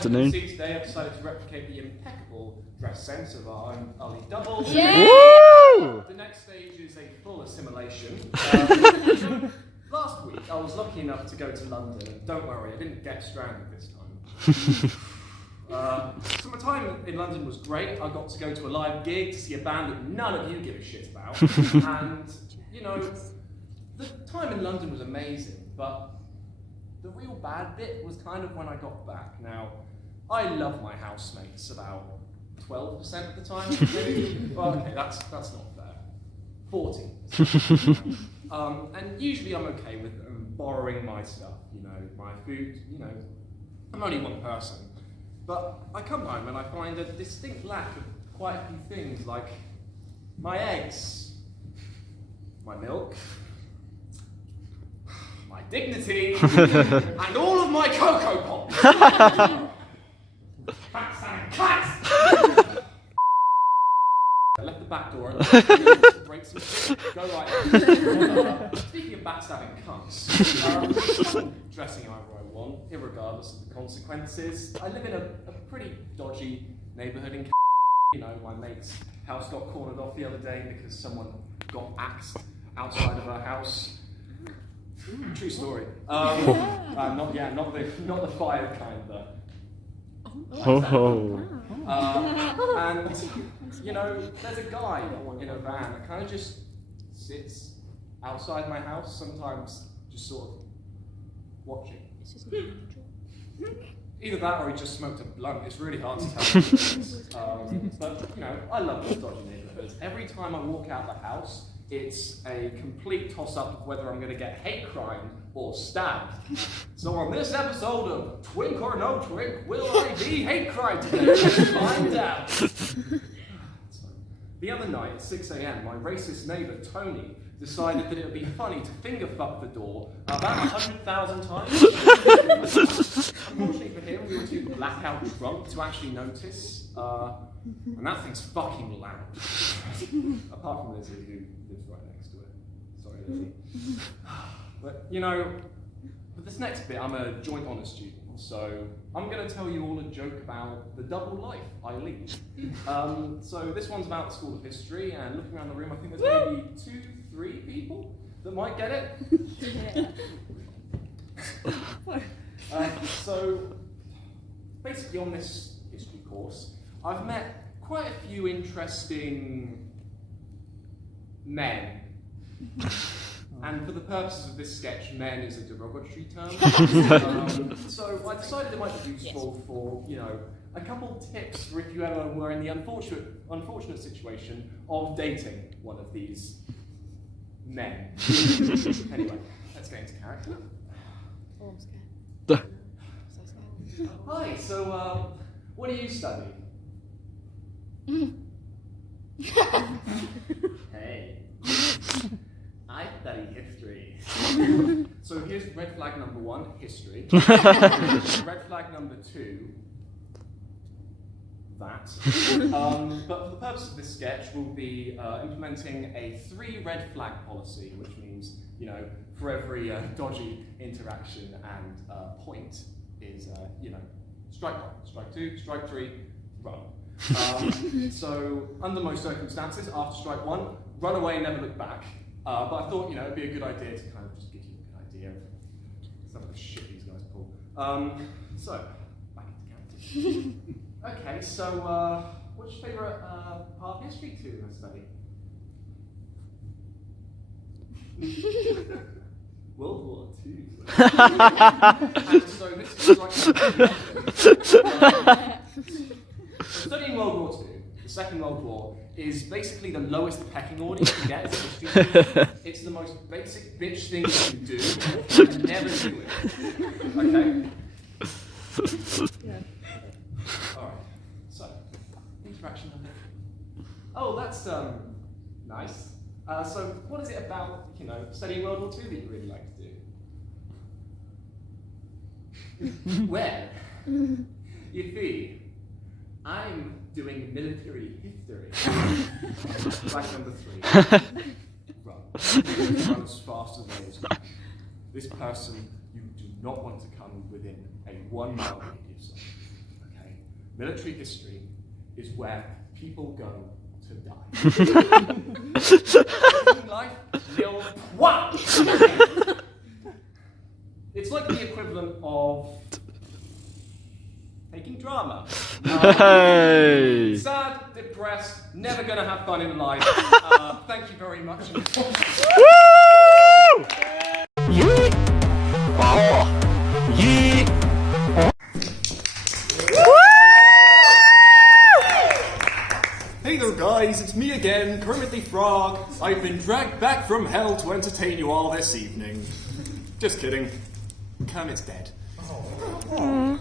afternoon. See, today I decided to replicate the impeccable dress sense of our own early double. Yeah. Woo! The next stage is a full assimilation. Last week I was lucky enough to go to London, and don't worry, I didn't get stranded this time. So my time in London was great. I got to go to a live gig to see a band that none of you give a shit about. And, you know, the time in London was amazing, but the real bad bit was kind of when I got back. Now, I love my housemates about 12% of the time, maybe. Well, okay, that's not fair. 14%. And usually I'm okay with them borrowing my stuff, you know, my food, you know. I'm only one person. But I come home and I find a distinct lack of quite a few things, like my eggs, my milk, my dignity, and all of my Cocoa Pops. Backstabbing cats! I left the back door open, break some shit, go right. Speaking of backstabbing cunts, I'm dressing however I want, irregardless of the consequences. I live in a pretty dodgy neighbourhood in you know, my mate's house got cornered off the other day because someone got axed outside of her house. True story. Not the fire kind though. Oh. And, you know, there's a guy in a van that kind of just sits outside my house, sometimes just sort of watching. Either that or he just smoked a blunt. It's really hard to tell. But, you know, I love those dodgy neighbourhoods. Every time I walk out the house, it's a complete toss-up of whether I'm going to get hate crime or stabbed. So on this episode of Twink or No Twink, will I be hate crime today? Let's find out. The other night at 6 AM, my racist neighbour Tony decided that it would be funny to finger fuck the door about 100,000 times. Unfortunately for him, we were too blackout drunk to actually notice. And that thing's fucking loud. Apart from Lizzie, who lives right next to it. Sorry, Lizzie. But, you know, for this next bit, I'm a joint honours student, so I'm going to tell you all a joke about the double life I lead. So this one's about the School of History, and looking around the room, I think there's maybe 2-3 people that might get it. So, basically on this history course, I've met quite a few interesting men. And for the purposes of this sketch, men is a derogatory term. So I decided it might be useful for, you know, a couple tips for if you ever were in the unfortunate situation of dating one of these men. Anyway, let's get into character. Oh, I'm scared. So scared. Hi, so what do you study? Hey. I study history. So here's red flag number 1, history. Red flag number 2, that. But for the purpose of this sketch, we'll be implementing a 3 red flag policy, which means, you know, for every dodgy interaction and point is, you know, strike 1, strike 2, strike 3, run. So under most circumstances, after strike 1, run away, never look back. But I thought, you know, it'd be a good idea to kind of just give you a good idea of some of the shit these guys pull. So, back into character. Okay, so what's your favourite part of history to study? World War II. And so this is like studying World War II, the Second World War, is basically the lowest pecking order you can get as a history. It's the most basic bitch thing you can do, and never do it. Okay? Yeah. Alright, so, interaction number. Oh, that's, nice. So, what is it about, you know, studying World War II that you really like to do? Well, you see, I'm doing military history. Fact number 3. Run. Run as fast as they can. This person you do not want to come within a 1 mile radius of. military history is where people go to die. Life, nil, one. It's like the equivalent of taking drama. Hey. Sad, depressed, never gonna have fun in life. Thank you very much. Woo! Yeet. Oh. Yeet. Hey there guys, it's me again, Kermit the Frog. I've been dragged back from hell to entertain you all this evening. Just kidding. Kermit's dead. I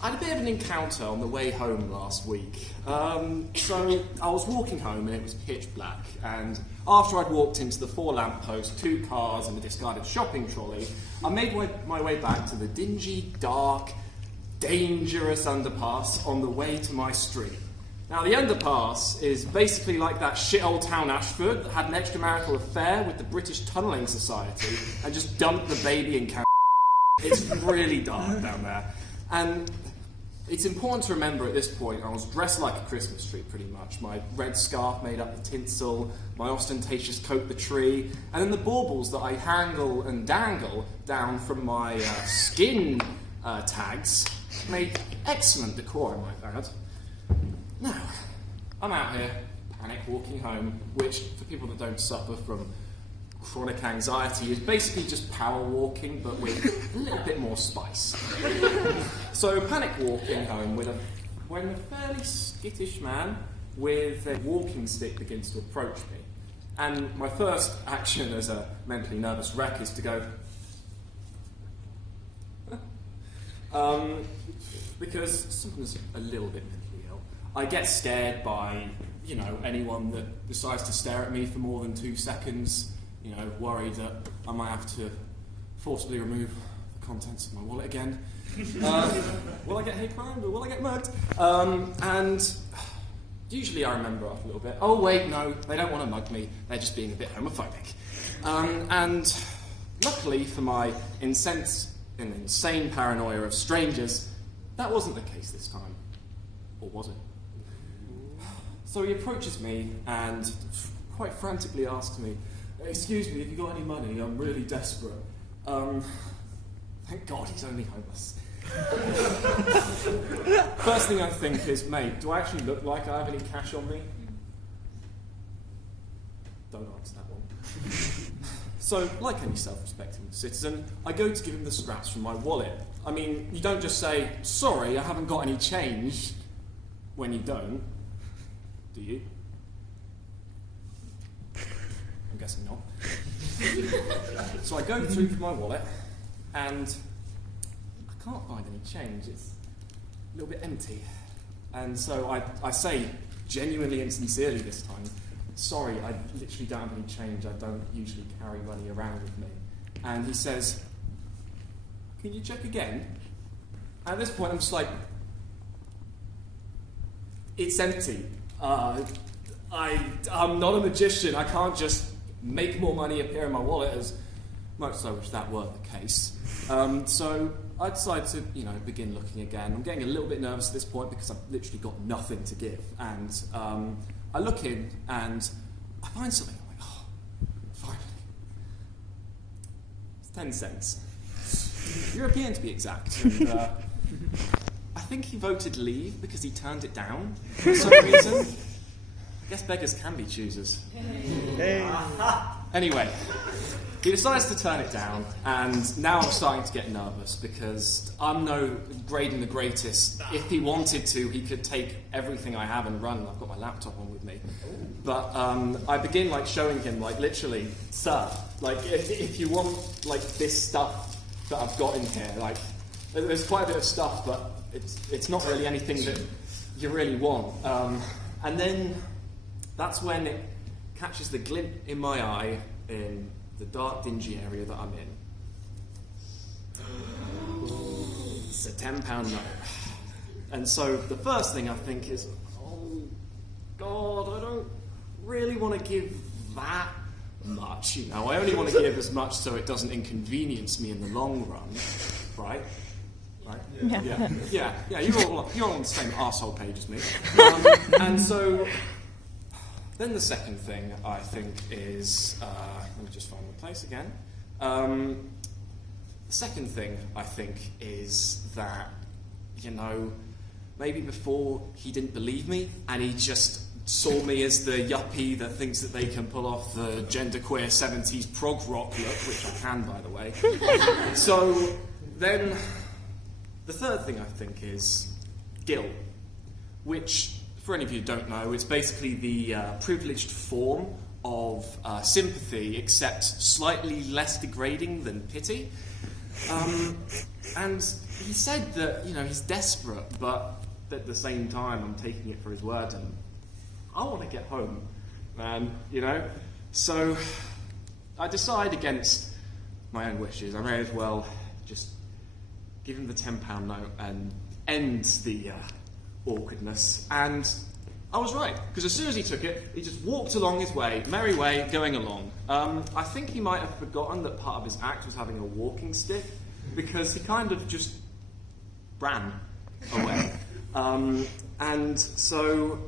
had a bit of an encounter on the way home last week. So I was walking home and it was pitch black, and after I'd walked into the 4 lampposts, 2 cars and a discarded shopping trolley, I made my way back to the dingy, dark, dangerous underpass on the way to my street. Now, the underpass is basically like that shit old town Ashford that had an extramarital affair with the British Tunnelling Society and just dumped the baby in Canada. It's really dark down there. And it's important to remember at this point, I was dressed like a Christmas tree pretty much. My red scarf made up the tinsel, my ostentatious coat the tree, and then the baubles that I hangle and dangle down from my skin tags made excellent decor, I might add. Now, I'm out here, panic walking home, which, for people that don't suffer from chronic anxiety, is basically just power walking, but with a little bit more spice. So, panic walking home when a fairly skittish man with a walking stick begins to approach me. And my first action as a mentally nervous wreck is to go, because someone's a little bit mentally ill. I get scared by, anyone that decides to stare at me for more than 2 seconds, worried that I might have to forcibly remove the contents of my wallet again. Will I get hate crimed or will I get mugged? And usually I remember after a little bit, oh wait, no, they don't want to mug me, they're just being a bit homophobic. And luckily for my insane paranoia of strangers, that wasn't the case this time. Or was it? So he approaches me and quite frantically asks me, "Excuse me, have you got any money? I'm really desperate." Thank God he's only homeless. First thing I think is, mate, do I actually look like I have any cash on me? Don't answer that one. So, like any self-respecting citizen, I go to give him the scraps from my wallet. I mean, you don't just say, "Sorry, I haven't got any change," when you don't, do you? I'm guessing not. So I go through for my wallet, and I can't find any change. It's a little bit empty. And so I say, genuinely and sincerely this time, "Sorry, I literally don't have any change. I don't usually carry money around with me." And he says, "Can you check again?" At this point, I'm just like, "It's empty. I'm not a magician. I can't just make more money appear in my wallet, as much so wish that were the case." So I decide to, begin looking again. I'm getting a little bit nervous at this point because I've literally got nothing to give. And I look in and I find something. I'm like, oh, finally. It's 10 cents. European to be exact. And, I think he voted leave because he turned it down for some reason. I guess beggars can be choosers. Hey. Anyway, he decides to turn it down, and now I'm starting to get nervous because I'm no Graydon the Greatest. If he wanted to, he could take everything I have and run. I've got my laptop on with me. But I begin showing him, literally, "Sir, if you want this stuff that I've got in here, there's quite a bit of stuff, but it's not really anything that you really want." And then that's when it catches the glint in my eye in the dark, dingy area that I'm in. It's a £10 note. And so the first thing I think is, oh God, I don't really want to give that much. I only want to give as much so it doesn't inconvenience me in the long run, right? right? Yeah. Yeah. You're all on the same arsehole page as me. And so, then the second thing I think is, let me just find the place again. The second thing I think is that, you know, maybe before he didn't believe me and he just saw me as the yuppie that thinks that they can pull off the genderqueer 70s prog rock look, which I can, by the way. So then the third thing I think is guilt, which, for any of you who don't know, it's basically the privileged form of sympathy, except slightly less degrading than pity. And he said that, you know, he's desperate, but at the same time I'm taking it for his word and I want to get home, man, you know? So I decide against my own wishes. I may as well just give him the £10 note and end the awkwardness. And I was right, because as soon as he took it, he just walked along his way, merry way, going along. I think he might have forgotten that part of his act was having a walking stick, because he kind of just ran away. And so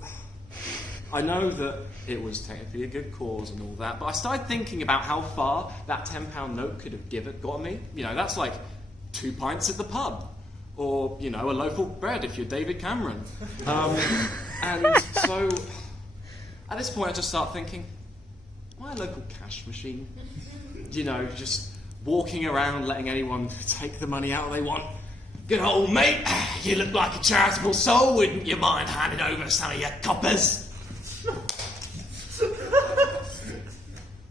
I know that it was technically a good cause and all that, but I started thinking about how far that £10 note could have got me. You know, that's like 2 pints at the pub, or, you know, a loaf of bread if you're David Cameron. And so at this point I just start thinking, my local cash machine, you know, just walking around letting anyone take the money out they want. Good old mate, you look like a charitable soul, wouldn't you mind handing over some of your coppers?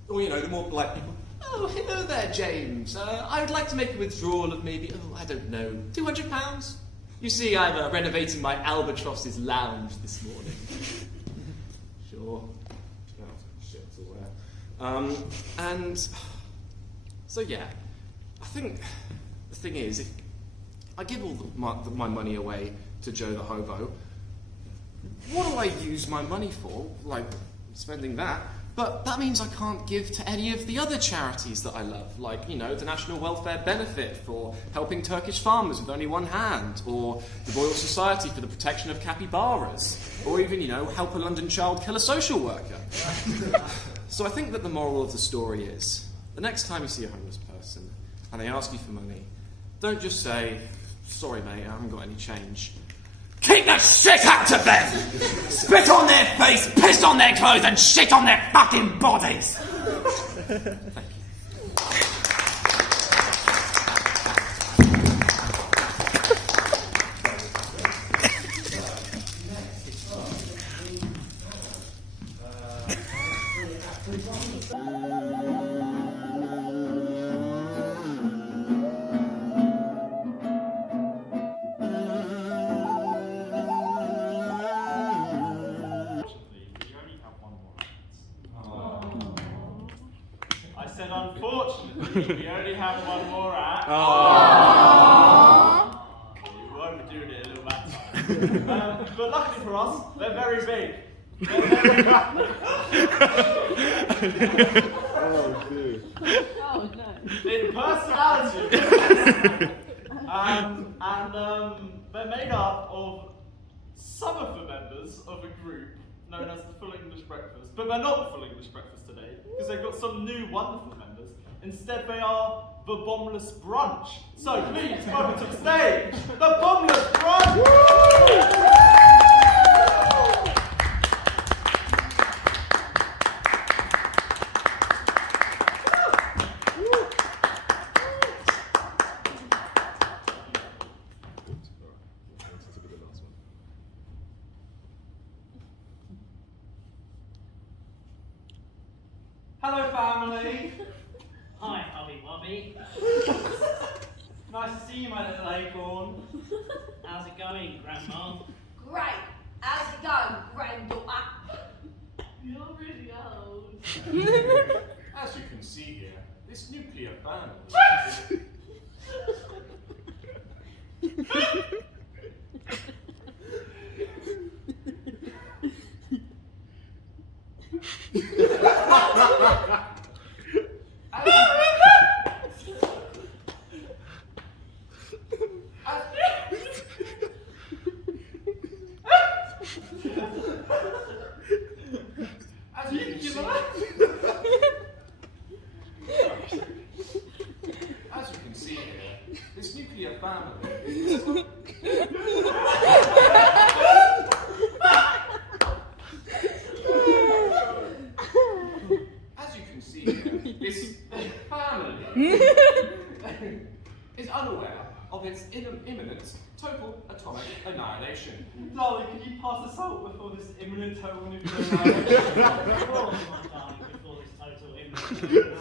Or, you know, the more polite people, oh, hello there, James. I would like to make a withdrawal of maybe, I don't know, £200? You see, I'm renovating my Albatross's lounge this morning. Sure. Oh, shit, it's all there. And so, yeah, I think the thing is, if I give all my money away to Joe the hobo, what do I use my money for? Like, spending that. But that means I can't give to any of the other charities that I love, like, you know, the National Welfare Benefit for helping Turkish farmers with only one hand, or the Royal Society for the Protection of Capybaras, or even, you know, help a London child kill a social worker. So I think that the moral of the story is, the next time you see a homeless person and they ask you for money, don't just say, sorry mate, I haven't got any change. Kick the shit out of them! Spit on their face, piss on their clothes, and shit on their fucking bodies! Thank you. Unfortunately, we only have one more act. You won't be doing it a little bit time. But luckily for us, they're very big. Oh, dude. Oh, no. In personality. They're made up of some of the members of a group known as the Full English Breakfast. But they're not the Full English Breakfast today, because they've got some new wonderful members. Instead, they are the Bombless Brunch. So please, welcome to the stage, the Bombless Brunch! Hello, family. Hi, Hobby Wobby. Nice to see you, my little acorn. How's it going, Grandma? Great. How's it going, granddaughter? You're really old. As you can see here, this nuclear family. As you can see, as you can see here, this nuclear family is as you can see here, this family is unaware of its imminent total atomic annihilation. Darling, could you pass us out before this imminent total nuclear annihilation? Of course, my darling, before this total imminent.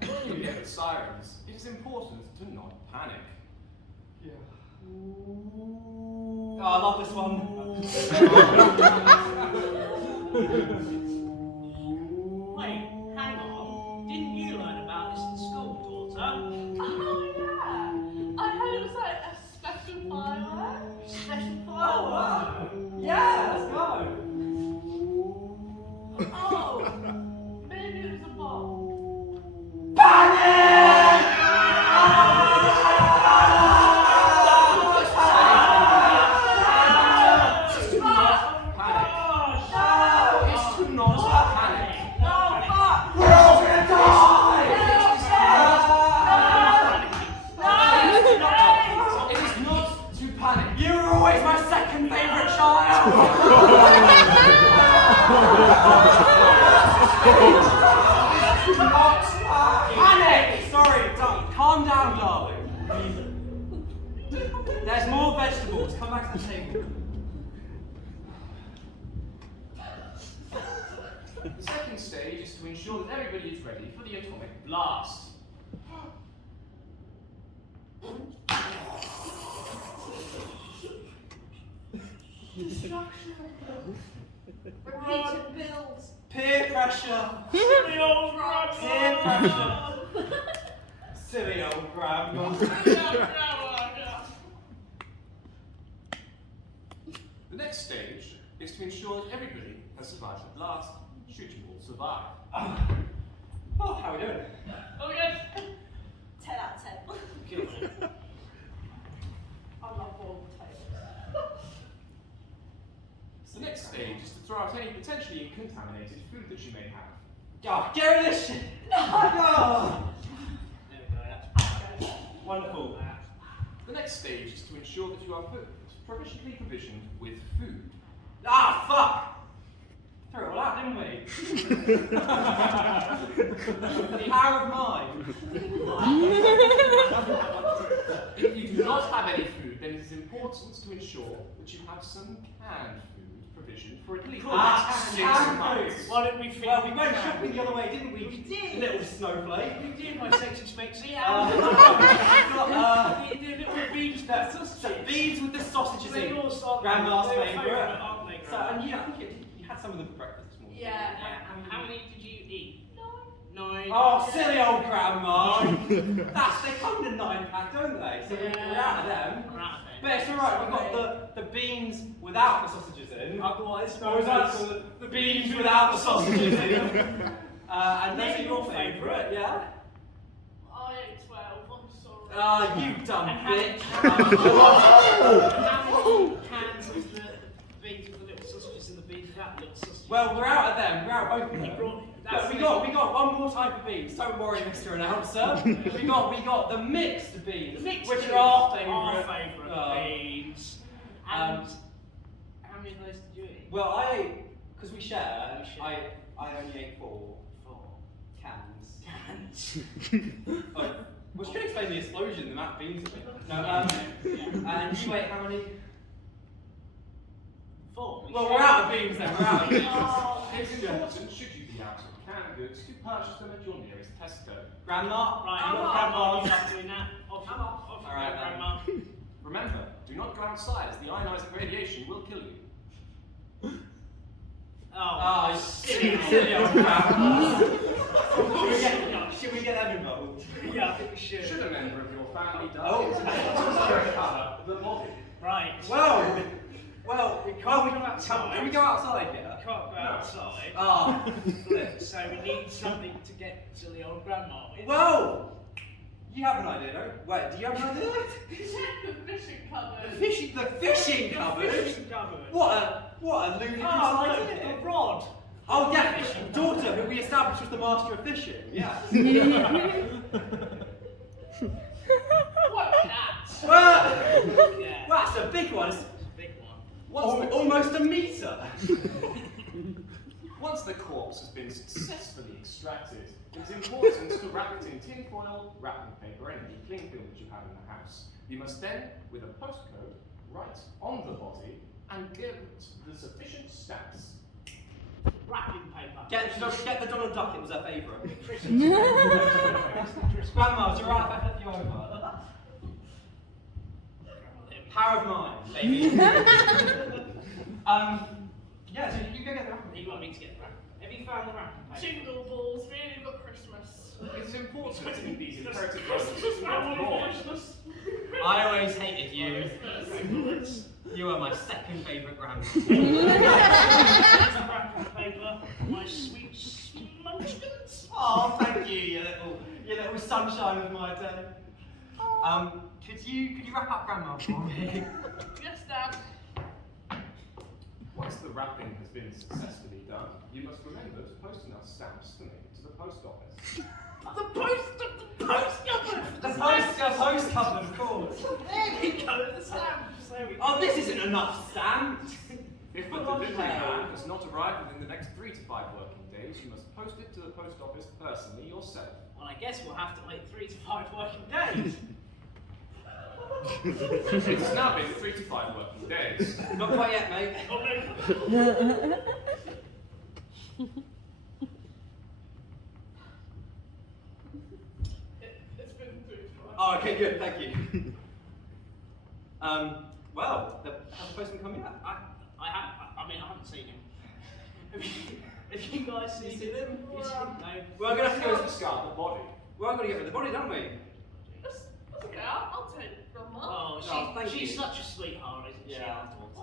When you hear the sirens, it is important to not panic. Yeah. Oh, I love this one. Wait, hang on. Didn't you learn about this in school, daughter? Oh yeah. I heard it was like a special firework. Special Oh, firework. wow. Yeah, let's go. Oh, maybe it was a bomb. You were always my second favourite child! Panic! Sorry, calm down, darling. There's more vegetables. Come back to the table. The second stage is to ensure that everybody is ready for the atomic blast. Repeat and build. Peer pressure. Silly old Peer pressure. Silly old grandma. The next stage is to ensure that everybody has survived the blast, should you all survive. Oh, how are we doing? Oh yes. 10 out of 10. Killing it. I love boiled potatoes. The next stage is to throw out any potentially contaminated food that you may have. Oh, get rid of this shit! Oh. There we go, that's Wonderful. The next stage is to ensure that you are provisionally provisioned with food. Ah, fuck! Threw it all out, didn't we? The power of mind. If you do not have any food, then it is important to ensure that you have some canned food provisioned for at least Ah, 6 canned months. food. Why don't we feed Well, we the went crowd? shopping the other way, didn't we? We did. Little snowflake. We did, my sexy smexy. Got, You did little beans with so beans with the sausages in. Grandma's favourite. Aren't they, So, and yeah, I think you had some of them for breakfast this morning. Yeah. How many did you eat? 9. Oh, silly old grandma. They come in a 9-pack, don't they? So we're out of them. But it's alright, we've got the beans without the sausages in. Otherwise, Or is that the beans without the sausages in? And those are your favourite, yeah? I ate 12. I'm sorry. Ah, you dumb And how bitch. many cans of the beans with the little sausages and the beans without the little sausages? Well, we're out of them. We're out of both of You them. brought- But we got one more type of beans. Don't worry, Mr. Announcer. we got the mixed beans, The mixed which beans are our Our favourite. favourite beans. And Um, how many of those did you eat? Well, I ate because we share. We share. I only ate 4 4 cans. cans. Oh, we should explain the explosion, the amount of beans. No, Yeah. and you ate how many? 4. Well, we're out of beans then. We're out of beans. It is important, should you be out of canned goods, to purchase them at your nearest Tesco. Grandma. Right, I'm you've off. got grandma, you stop doing that. Off you I'm off. off you All right, go, then. grandma. Remember, do not go outside as the ionizing radiation will kill you. Oh, silly silly old grandma. old. Should we get them involved? Yeah, I think we should. Should a member of your family die, Oh. cover the body. Right. Well, we can't go outside. Can we go outside We yet? can't go outside. Ah, flip. So we need something to get to the old grandma with. Well, You have an idea, no? Wait, do you have an idea? Check the fishing cupboard. The fishing cupboard? Fishing cupboard. What a ludicrous Oh, look, idea. the rod. Oh yeah, daughter, who we established was the master of fishing. Yeah. What cat? Well, Yeah. that's a big one. It's Big one. almost a meter. Once the corpse has been successfully extracted, it is important to wrap it in tin foil, wrapping paper, and any cling film that you have in the house. You must then, with a postcode, write on the body and give it the sufficient stamps. Wrapping paper. Get the Donald Duck, it was her favourite. Grandma, do you right if I flip you over? Power of mind, baby. Yeah, so you go get the wrapping You paper. want me to get the wrapping paper? Have you found the wrapping paper? Jingle balls, really got Christmas. It's important to keep these imperative Christmas, moments family, more. Christmas. I always hated you. You were my second favourite grandma. Here's the wrapping paper. My sweet munchkins. Oh, thank you, you little sunshine of my day. Could you wrap up grandma for me? Yes, Dad. Once the wrapping has been successfully done, you must remember to post enough stamps to make it to the post office. The post cupboard. The post cupboard, of course. There we go. The stamps. There we go. Oh, this isn't enough stamps. If the delivery man does not arrive within the next 3 to 5 working days, you must post it to the post office personally yourself. Well, I guess we'll have to wait 3 to 5 working days. It's now been 3 to 5 working days. Not quite yet, mate. Oh, no. It's been 3 to 5. Oh, okay, good, thank you. Well, has the postman come yet? I haven't seen him. Have you guys seen him? No. We're gonna have to go. discard the body. We're gonna get rid of the body, don't we? That's okay, I'll take it from Mum. Oh, thank she's you. such a sweetheart, isn't she? Yeah. I thought so.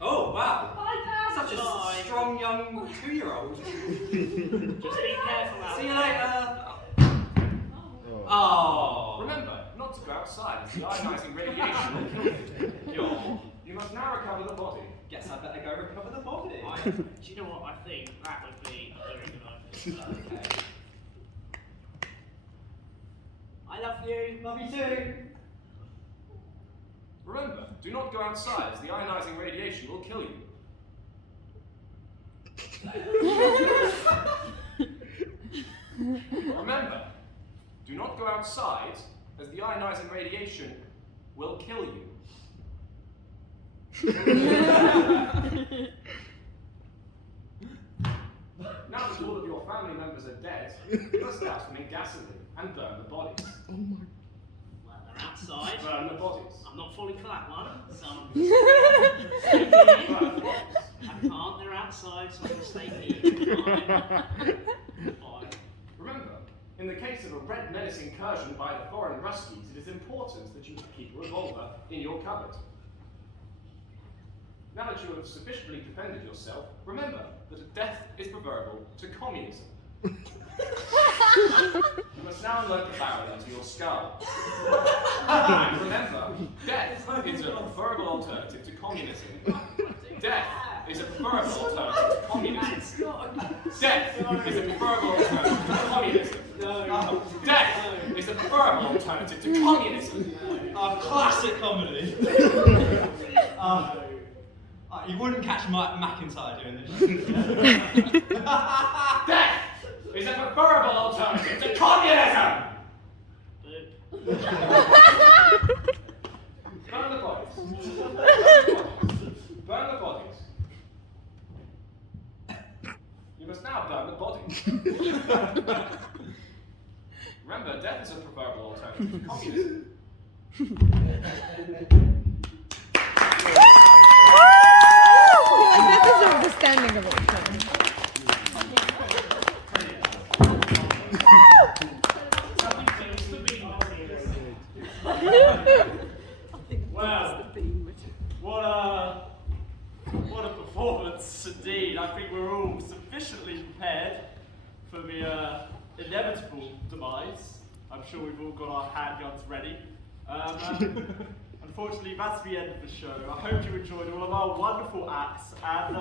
Oh, wow. Bye, Dad. Such a Bye. strong young 2-year-old. Just be careful out See you there. later. Oh. Remember, not to go outside as the ionizing radiation will kill you. You must now recover the body. Guess I better go recover the body. Do you know what? I think that would be a very good idea. Okay. I love you. Love you too. Remember, do not go outside as the ionizing radiation will kill you. Remember, do not go outside as the ionizing radiation will kill you. Now that all of your family members are dead, you must start swimming gasoline and burn the bodies. Well, they're outside. Burn the bodies. I'm not falling for that one. So I'm Burn the bodies. I can't. They're outside, so I'm going to stay here. Fine. Remember, in the case of a red menace incursion by the foreign Ruskies, it is important that you keep a revolver in your cupboard. Now that you have sufficiently defended yourself, remember that death is preferable to communism. You must now load the barrel into your skull. And remember, death is a preferable alternative to communism. Death is a preferable alternative to communism. Death is a preferable alternative to communism. Death is a preferable alternative to communism. Classic comedy. You wouldn't catch Mike McIntyre doing this. Death is a preferable alternative to communism. Burn the bodies. Burn the bodies. You must now burn the bodies. Remember, death is a preferable alternative to communism. That deserves a standing ovation. Wow, what a performance indeed. I think we're all sufficiently prepared for the inevitable demise I'm sure we've all got our handguns ready. Unfortunately, that's the end of the show. I hope you enjoyed all of our wonderful acts and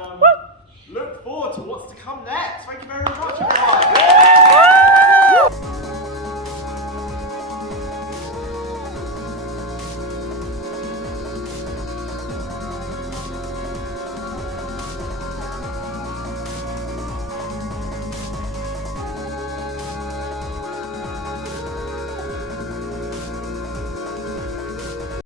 look forward to what's to come next. Thank you very much, everyone.